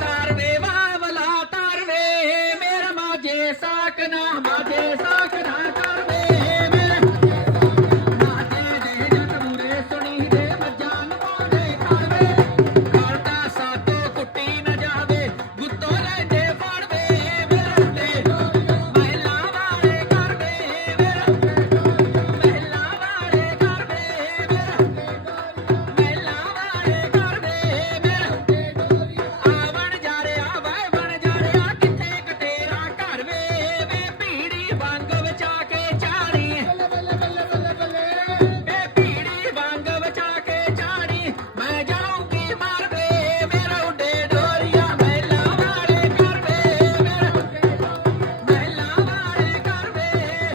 ਤਾਰਵੇ ਵਾਵਲਾ ਤਾਰਵੇ ਮੇਰਾ ਮਾਝੇ ਸਾਕਨਾ ਮਾਝੇ ਸਾਕ